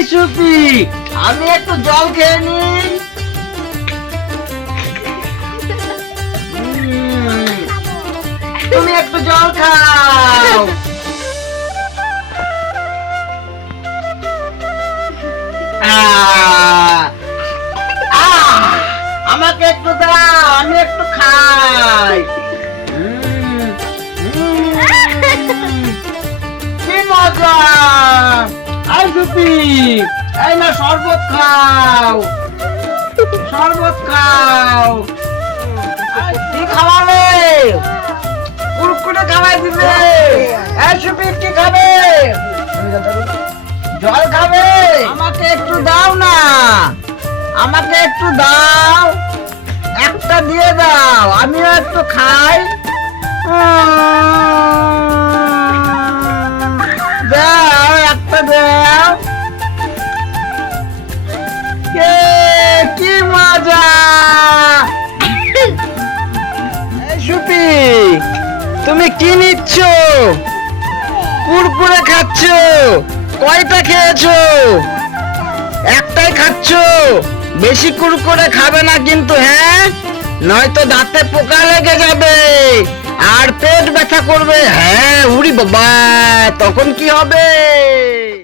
এই সুপি, আমি একটু জল খেয়ে নি। তুমি একটু জল খাও। আমাকে একটু দাও, আমি একটু খাই। কি মজা! এই সুপি, এই না শরবত খাও, শরবত খাও। কি খাওয়াবে? কুরকুরে খাওয়াই দিবে। এই সুপি কি খাবে? জল খাবে? আমাকে একটু দাও না, আমাকে একটু দাও, একটা দিয়ে দাও, আমিও একটু খাই। দাও, একটা দাও। কি মজা! এই সুপি, তুমি কি নিচ্ছ? কুরকুরে খাচ্ছ? কয়টা খেয়েছো? একটাই খাচ্ছ? বেশি কুরকুরে খাবে না কিন্তু, হ্যাঁ? নয়তো দাঁতে পোকা লেগে যাবে আর পেট ব্যথা করবে। হ্যাঁ, উরি বাবা, তখন কি হবে?